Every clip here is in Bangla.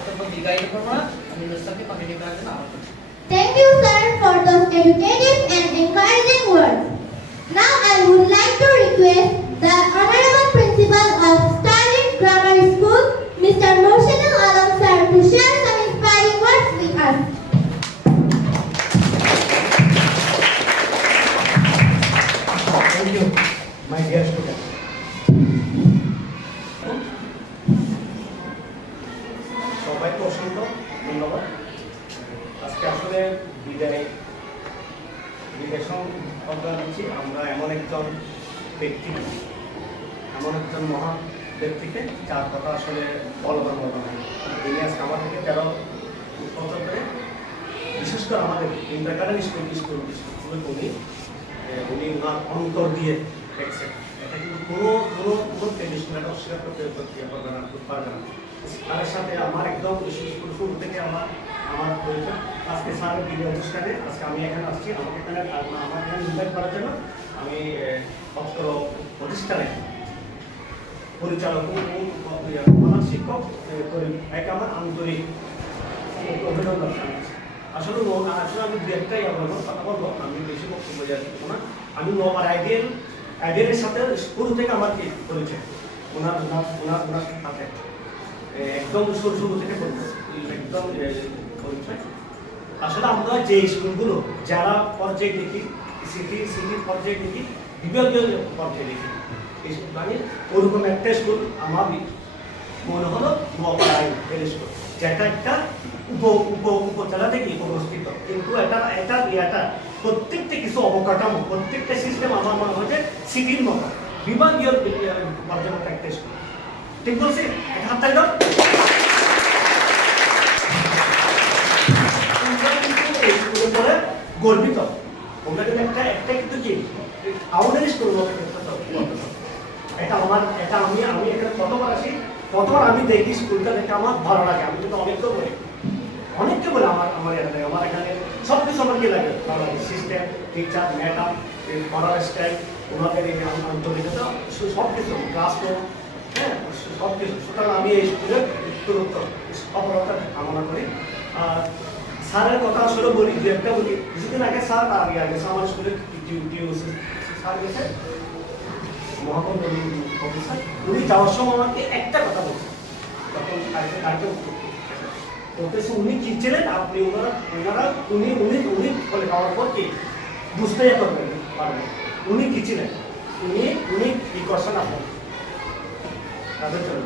বক্তব্য দীর্ঘায়িত করবো না আমি নুসরাতকে কমিটি করার জন্য আহ্বান করছি Thank you, sir, for those educative and encouraging words. Now, I would like to request the Honorable Principal of সবাইকে অসংখ্য ধন্যবাদ। আজকে আসলে বিদায় বিদায় সংবাদ দিচ্ছি। আমরা এমন একজন ব্যক্তি, এমন একজন মহান ব্যক্তিকে যার কথা আসলে বলবার মতো নয় তিনি আজকে আমার থেকে তেরো বছর বিশেষ করে আমাদের ইন্টারকারেন্ট স্কুল স্কুল স্কুলে উনি উনি ওনার অন্তর দিয়ে দেখছেন। এটা কিন্তু কোনো কোনো কোনো ট্রেডিশনাল অস্বীকার করতে পারবে না পারবে না। তার সাথে আমার একদম স্কুল শুরু থেকে আমার আমার পরিচয় আজকে স্যারের বিদায় অনুষ্ঠানে, আজকে আমি এখানে আসছি, আমাকে এখানে আমার এখানে ইনভাইট করার জন্য আমি অত্র প্রতিষ্ঠানে পরিচালক প্রধান শিক্ষক একে আমার আন্তরিক অভিনন্দন জানাচ্ছি। আসলে আসলে আমি দু একটাই আপনার কথা বলব, আমি বেশি বক্তব্য যাচ্ছি না। আমি আমার আইডিয়াল আইডিয়ালের সাথে শুরু থেকে আমার পরিচয়, ওনার ওনার ওনার ওনার সাথে। একদম শুরু শুরু থেকে একদম আসলে আমরা যে স্কুলগুলো, যারা পর্যায়ে দেখি, সিটি সিটি পর্যায়ে দেখি, বিভাগীয় পর্যায়ে দেখি, এই মানে ওরকম একটা স্কুল আমার মনে হলো নোয়াপাড়ায় স্কুল, যেটা একটা উপ উপ, উপজেলা থেকে অবস্থিত। কিন্তু এটা এটা এটা প্রত্যেকটা কিছু অবকাঠামো, প্রত্যেকটা সিস্টেম আমার মনে হয় যে সিটির মতো। বিভাগীয় পর্যায়ে একটা স্কুল। ঠিক বলছি? একটা হাত তালি দাও স্কুলের গর্বিত। তোমরা কিন্তু একটা একটা কিন্তু কি? বলতে পারো। এটা আমার এটা আমি আমি এখানে কতবার আসি? কতবার আমি দেখি স্কুলটা দেখে আমার ভালো লাগে। আমি কিন্তু অনেককে বলি। অনেককে বলে আমার আমার এখানে। আমার এখানে সব কিছু আমার কি লাগে? ভালো লাগে। সিস্টেম টিচার ম্যাডাম পড়ার স্টাইল ওনাদের আন্তরিকতা সব কিছু ক্লাসরুম হ্যাঁ সু- সব কিছু সুতরাং আমি এই স্কুলের উত্তরোত্তর সফলতা কামনা করি। আর স্যারের কথা আসলে বলি, দু একটা বলি। কিছুদিন আগে স্যার আগে আগে আমার স্কুলে ডিউটি স্যার গেছে। মহাকন্দ অফিসার উনি যাওয়ার সময় আমাকে একটা কথা বলছেন তখন আরেকটা আরেকটা বলতেছে, উনি কি ছিলেন? আপনি ওনারা ওনারা, উনি উনি উনি বলে পাওয়ার পর কি? বুঝতেই পারবেন পারবেন উনি কি ছিলেন? উনি উনি কি করছেন আপনার? তাদের জন্য।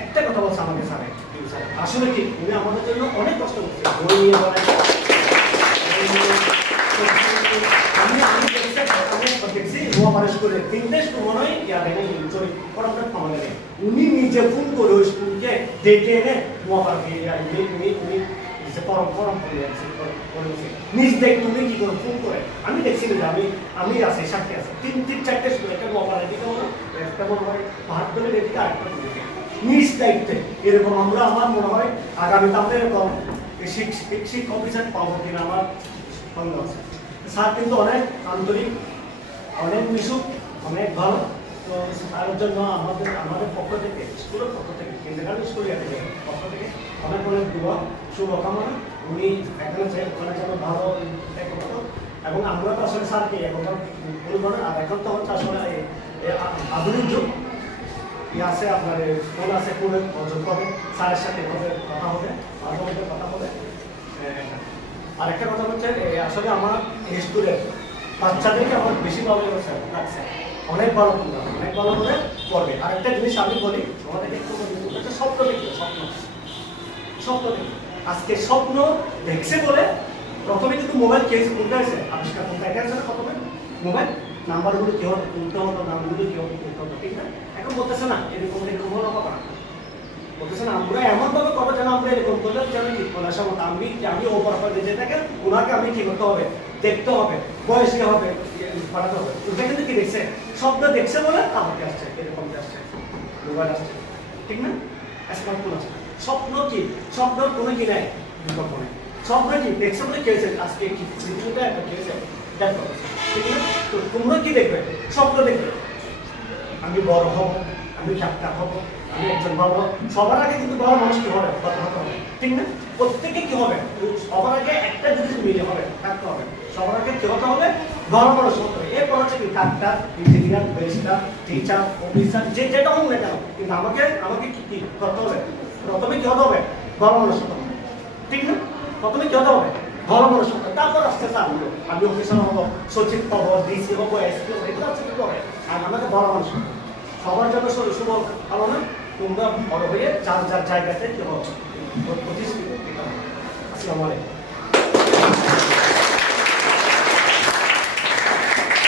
একটা কথা বলছে আমাকে স্যার আসলে কি, উনি আমাদের জন্য অনেক কষ্ট করছে। বই নিয়ে বলেন আমি দেখছি দেখছি নোয়াপাড়া তিনটে মনে হয় ইয়া দেখে চলে পড়াশোনা উনি নিজে ফোন করে ওই স্কুলকে ডেকে এনে দিয়ে উনি যে পরম পরম যাচ্ছে নিজ দেখ তুমি কি করে ফোন করে আমি দেখছি যে আমি আমি আছি সাথে আছি তিন তিন চারটে স্কুল একটা নোয়াপাড়া দিকে মনে হয়, একটা মনে হয় পাহাড় করে দিকে আরেকটা নিজ দায়িত্বে এরকম আমরা আমার মনে হয় আগামীতে আমরা এরকম শিক্ষক অফিসার পাবো কিনা আমার সন্দেহ আছে স্যার কিন্তু অনেক আন্তরিক অনেক মিশুক অনেক ভালো তো তার জন্য আমাদের আমাদের পক্ষ থেকে, স্কুলের পক্ষ থেকে কিন্ডারগার্টেন স্কুল পক্ষ থেকে অনেক অনেক দোয়া শুভকামনা। উনি এখানে চাই ওখানে যেন ভালো এবং আমরা তো আসলে স্যারকে এখনকার পরিমাণে আর এখন তো হচ্ছে আসলে আধুনিক যুগ। ই আছে আপনার ফোন আছে ফোনে যোগ হবে, স্যারের সাথে হবে, কথা হবে, মাঝে মধ্যে কথা হবে। আর একটা কথা হচ্ছে আসলে আমার স্কুলের বাচ্চাদেরকে আমার বেশি ভালো লেগেছে লাগছে। অনেক ভালো অনেক ভালো করে পড়বে আর একটা জিনিস আমি বলি, তোমাদেরকে একটা স্বপ্ন দেখবে স্বপ্ন। স্বপ্ন দেখবে আজকে স্বপ্ন দেখছে বলে প্রথমে কিন্তু মোবাইল কেস খুলতে আছে? আবিষ্কার করতে দেখা আছে প্রথমে? মোবাইল? নাম্বারগুলো কেউ তুলতে হতো নামগুলো কেউ তুলতে হতো ঠিক না? এখন বলতেছে না, এরকম এরকম হলো কথা না। বলতেছে না, আমরা এমন ভাবে করব যেন আমরা এরকম করলে যেন ঠিক বলে আসা আমি আমি ওপর পর বেঁচে থাকেন ওনাকে আমি কি করতে হবে? দেখতে হবে, বয়স কি হবে? পাঠাতে হবে। ওটা কিন্তু কি দেখছে? স্বপ্ন দেখছে বলে আমাকে আসছে, এরকম আসছে। মোবাইল আসছে। ঠিক না? স্মার্টফোন আসছে স্বপ্ন কি? স্বপ্ন কোনো কি নাই? বিকল্প নেই। স্বপ্ন কি? দেখছে বলে কি হয়েছে আজকে কি? পৃথিবীটা একটা কি হয়েছে দেখো। ঠিক না? তো তোমরা কি দেখবে? স্বপ্ন দেখবে। আমি বড় হব, আমি ডাক্তার হব, আমি একজন ভালো সবার আগে কিন্তু ভালো মানুষ কি হবে? কথা হবে। ঠিক না? প্রত্যেকে কি হবে? সবার আগে একটা জিনিস মিলে হবে। থাকতে হবে। সবার আগে কি হতে হবে? ভালো হতে হবে এরপর হচ্ছে কি doctor engineer barrister teacher officer যে যেটা হোক না কেন, কিন্তু আমাকে আমাকে কি কি করতে হবে? প্রথমে কি হতে হবে? ভালো হতে ঠিক না? প্রথমে কি হতে হবে? ভালো মানুষ হতে তারপর আস্তে আস্তে আমি অফিসার হব, সচিব হব, ডিসি হব, এসপি হব, এগুলো হচ্ছে কি হবে আর আমাকে ভালো মানুষ হতে সবার জন্য শুভ শুভ কামনা তোমরা বড় হয়ে যার যার জায়গাতে কি হবে প্রতিষ্ঠিত আসসালামু আলাইকুম।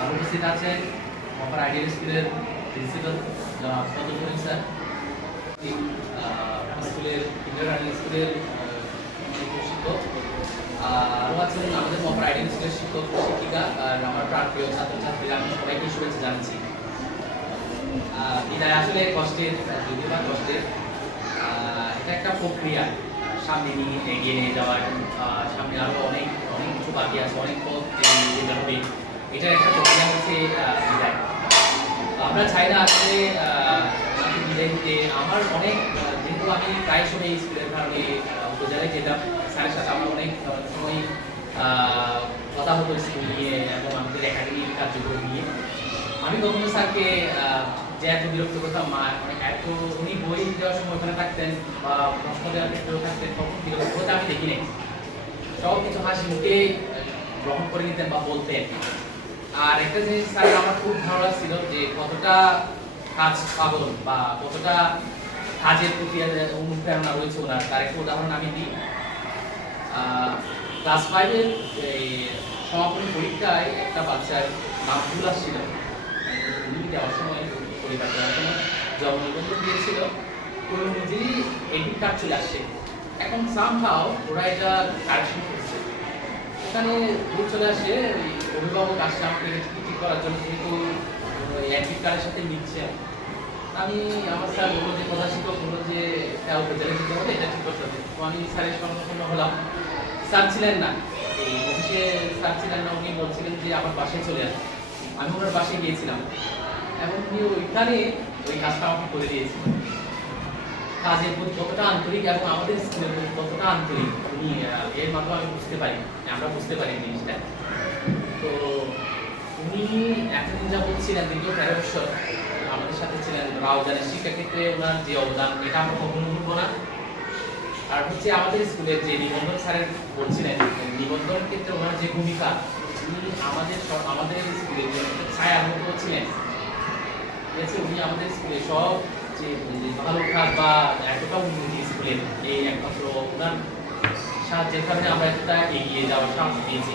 আর উপস্থিত আছেন মহাবার আইডিয়াল স্কুলের প্রিন্সিপাল জনাব ফজল করিম স্যার। স্কুলের কিন্ডারগার্টেন স্কুলের শিক্ষক আরও আছেন আমাদের মহাবার আইডিয়াল স্কুলের শিক্ষক শিক্ষিকা আর আমার প্রাণপ্রিয় ছাত্রছাত্রীরা। আমি সবাইকে শুভেচ্ছা জানাচ্ছি। বিদায় আসলে কষ্টের যদিও বা কষ্টের। এটা একটা প্রক্রিয়া। সামনে নিয়ে এগিয়ে নিয়ে যাওয়া আহ, সামনে আরও অনেক অনেক কিছু বাকি আছে অনেক পথ হবে। এটার একটা প্রক্রিয়া হচ্ছে আমরা চাই না আসলে বিদায় আমার অনেক যেহেতু আমি প্রায় সময় স্কুলের কারণে উপজেলায় যেতাম, স্যারের সাথে আমার অনেক সময় কথা হতো স্কুল নিয়ে এবং আমাদের একাডেমিক কার্যক্রম নিয়ে। আমি কখনো স্যারকে যে এত বিরক্ত করতাম, মা মানে এত, উনি বই দেওয়ার সময় ওখানে থাকতেন বা প্রশ্ন দেওয়ার ক্ষেত্রেও থাকতেন তখন বিরক্ত হতে আমি দেখি নাই। সব কিছু হাসি মুখে গ্রহণ করে নিতেন বা বলতেন। আর একটা জিনিস স্যার আমার খুব ভালো লাগছিল যে কতটা কাজ পাগল বা কতটা কাজের প্রতি অনুপ্রেরণা রয়েছে ওনার তার একটা উদাহরণ আমি দিই। ক্লাস ফাইভের এই সমাপনী পরীক্ষায় একটা বাচ্চার নাম ভুল আসছিল। দেওয়ার সময় পরিবার দেওয়ার সময় জন্ম নিবন্ধন দিয়েছিল। কোনো নিজেরই এডিট কার্ড চলে আসছে এখন সামহাও ওরা এটা কারেকশন করছে। ভুল চলে আসে, অভিভাবক আসছে আমাকে ঠিক করার জন্য যেহেতু অ্যাডমিট কার্ডের সাথে মিলছে আমি, আমার স্যার বলল যে, প্রধান শিক্ষক বলল যে এটা উপজেলা দিতে হবে, এটা ঠিক করতে হবে। তো আমি স্যারের সম্মুখীন হলাম। স্যার ছিলেন না। অফিসে স্যার ছিলেন না, উনি বলছিলেন যে, আমার বাসায় চলে আসে। আমি ওনার বাসায় গিয়েছিলাম। এবং উনি ওইখানে ওই কাজটা আমাকে করে দিয়েছিল কাজের প্রতি কতটা আন্তরিক এবং আমাদের স্কুলের প্রতি কতটা আন্তরিক? উনি এর মাধ্যমে আমি বুঝতে পারি। আমরা বুঝতে পারি জিনিসটা। তো উনি এতদিন যা বলছিলেন দীর্ঘ তেরো বছর আমাদের সাথে ছিলেন রাউজানের শিক্ষাক্ষেত্রে ওনার যে অবদান, এটা আমরা কখনো ভুলবো না। আর হচ্ছে আমাদের স্কুলের যে নিবন্ধন স্যারের বলছিলেন, নিবন্ধন ক্ষেত্রে ওনার যে ভূমিকা, উনি আমাদের সব, আমাদের স্কুলের যে ছায়া মতো ছিলেন। উনি আমাদের স্কুলে সব যে কাজ বা এতটা উন্নতি স্কুলের এই একমাত্র ওনার সাহায্যের কারণে আমরা এতটা এগিয়ে যাওয়ার সাহস পেয়েছি।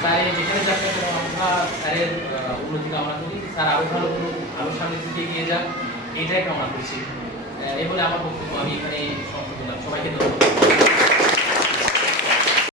স্যারের যেখানে যাচ্ছে আমরা স্যারের উন্নতি কামনা করি। স্যার আরও ভালো করুন আরও সামনের দিকে এগিয়ে যান এটাই কামনা করছি। এই বলে আমার বক্তব্য। আমি এখানে সম্পর্ক সবাইকে ধন্যবাদ।